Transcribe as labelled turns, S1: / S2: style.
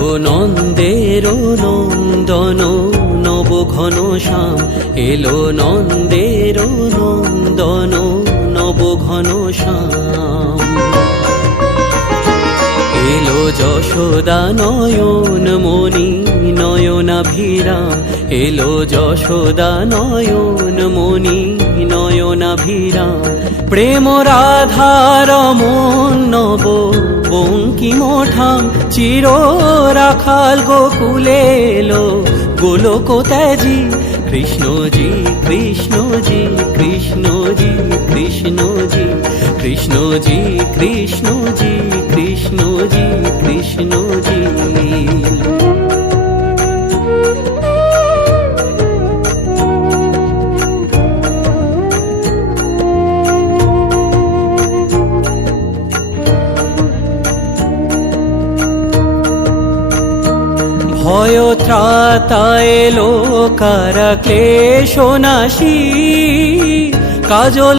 S1: নন্দের নন্দন নব ঘন শ্যাম। এলো নন্দের নন্দন নব ঘন শ্যাম। এলো যশোদা নয়ন মণি, নয়নাভিরাম। এলো যশোদা নয়ন মণি, নয়নাভিরাম। প্রেম রাধার মন নব বঙ্কিম ঠাম চির রাখাল গোকুলে এলো ত্যাজি কৃষ্ণজি কৃষ্ণজি কৃষ্ণজি কৃষ্ণজি কৃষ্ণজি কৃষ্ণজি কৃষ্ণজি কৃষ্ণজি ত্রাতায় ক্লেশ নাশি কাজল